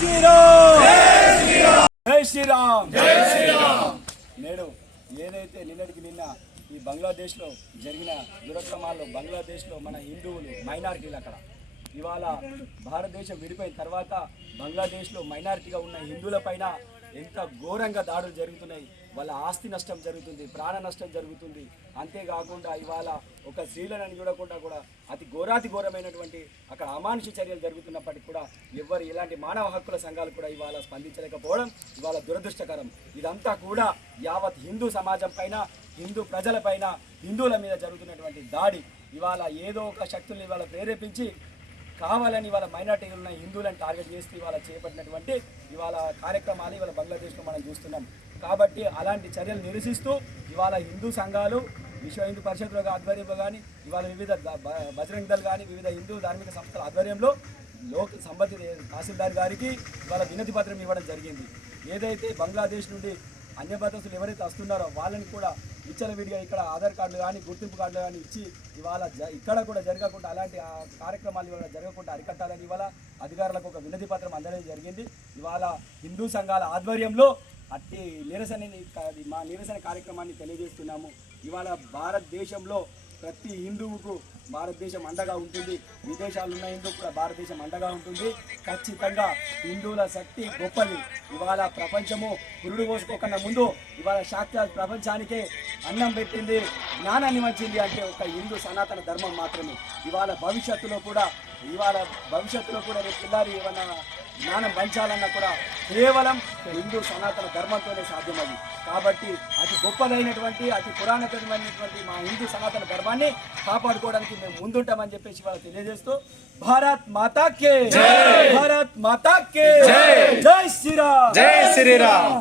శ్రీరామ్ జై శ్రీరామ్. జై శ్రీరామ్. నేడు ఏదైతే నిన్నటికి నిన్న ఈ బంగ్లాదేశ్లో జరిగిన దురక్రమాల్లో బంగ్లాదేశ్లో మన హిందువులు మైనారిటీలు అక్కడ. ఇవాళ భారతదేశం విడిపోయిన తర్వాత బంగ్లాదేశ్లో మైనారిటీగా ఉన్న హిందువుల పైన ఎంత ఘోరంగా దాడులు జరుగుతున్నాయి. వాళ్ళ ఆస్తి నష్టం జరుగుతుంది ప్రాణ నష్టం జరుగుతుంది. అంతేకాకుండా ఇవాళ ఒక స్త్రీలను చూడకుండా కూడా అతి ఘోరాతి ఘోరమైనటువంటి అక్కడ అమానుష చర్యలు జరుగుతున్నప్పటికీ కూడా ఎవరు ఇలాంటి మానవ హక్కుల సంఘాలు కూడా ఇవాళ స్పందించలేకపోవడం ఇవాళ దురదృష్టకరం. ఇదంతా కూడా యావత్ హిందూ సమాజం పైన హిందూ ప్రజలపైన హిందువుల మీద జరుగుతున్నటువంటి దాడి. ఇవాళ ఏదో ఒక శక్తుల్ని ఇవాళ ప్రేరేపించి కావాలని ఇవాళ మైనార్టీలు ఉన్న హిందువులను టార్గెట్ చేస్తూ ఇవాళ చేపట్టినటువంటి ఇవాళ కార్యక్రమాలు ఇవాళ బంగ్లాదేశ్లో మనం చూస్తున్నాం. కాబట్టి అలాంటి చర్యలు నిరసిస్తూ ఇవాళ హిందూ సంఘాలు విశ్వ హిందూ పరిషత్లో ఆధ్వర్యంలో కానీ ఇవాళ వివిధ బ- బజరంగ్ దళ్ కానీ వివిధ హిందూ ధార్మిక సంస్థల ఆధ్వర్యంలో లోక్ సంబంధిత తహసీల్దార్ గారికి ఇవాళ వినతి పత్రం ఇవ్వడం జరిగింది. ఏదైతే బంగ్లాదేశ్ నుండి అన్య ఎవరైతే వస్తున్నారో వాళ్ళని కూడా విచ్చలవిడిగా ఇక్కడ ఆధార్ కార్డులు కానీ గుర్తింపు కార్డులు కానీ ఇచ్చి ఇవాళ జ- ఇక్కడ కూడా జరగకుండా అలాంటి ఆ కార్యక్రమాలు ఇవాళ జరగకుండా అరికట్టాలని ఇవాళ అధికారులకు ఒక వినతి పత్రం అందడం జరిగింది. ఇవాళ హిందూ సంఘాల ఆధ్వర్యంలో అట్టి నిరసన మా నిరసన కార్యక్రమాన్ని తెలియజేస్తున్నాము. ఇవాళ భారతదేశంలో ప్రతి హిందువుకు భారతదేశం అండగా ఉంటుంది. విదేశాలు ఉన్న హిందువు కూడా భారతదేశం అండగా ఉంటుంది. ఖచ్చితంగా హిందువుల శక్తి గొప్పది. ఇవాళ ప్రపంచము పురుడు పోసుకోకుండా ముందు ఇవాళ శాస్త్ర ప్రపంచానికే అన్నం పెట్టింది జ్ఞానాన్ని వచ్చింది అంటే ఒక హిందూ సనాతన ధర్మం మాత్రమే. ఇవాళ భవిష్యత్తులో కూడా ఇవాళ భవిష్యత్తులో కూడా రేపు పిల్లారి ఏమన్నా జ్ఞానం పంచాలన్నా కూడా కేవలం హిందూ సనాతన ధర్మంతోనే సాధ్యమది. కాబట్టి అతి గొప్పదైనటువంటి అతి పురాణతమైనటువంటి మా హిందూ సనాతన ధర్మాన్ని కాపాడుకోవడానికి మేము ముందుంటామని చెప్పేసి వాళ్ళు తెలియజేస్తూ భారత్ మాతా కే! భారత్ మాతా కే! జై శ్రీరామ్! జై శ్రీరామ్!